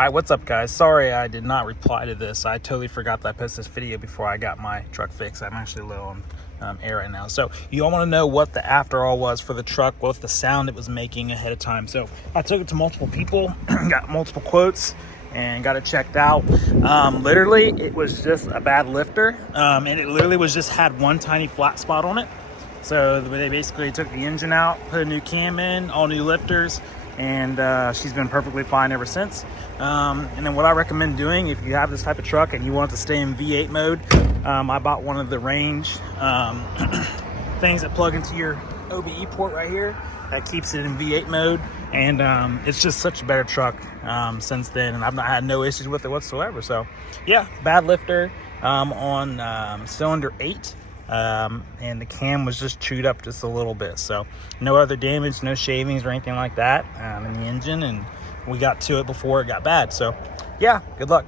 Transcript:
Alright, what's up guys? Sorry I did not reply to this. I totally forgot that I posted this video before I got my truck fixed. I'm actually a little on air right now. So you all want to know what the after all was for the truck, what the sound it was making ahead of time. So I took it to multiple people, got multiple quotes, and got it checked out. Literally, it was just a bad lifter, and it literally was just had one tiny flat spot on it. So they basically took the engine out, put a new cam in, all new lifters, and she's been perfectly fine ever since. And then what I recommend doing if you have this type of truck and you want to stay in V8 mode, I bought one of the range things that plug into your OBE port right here that keeps it in V8 mode, and it's just such a better truck since then, and I've not had no issues with it whatsoever. So yeah, bad lifter on cylinder 8. And the cam was just chewed up just a little bit, so no other damage, no shavings or anything like that in the engine, and we got to it before it got bad. So yeah, good luck.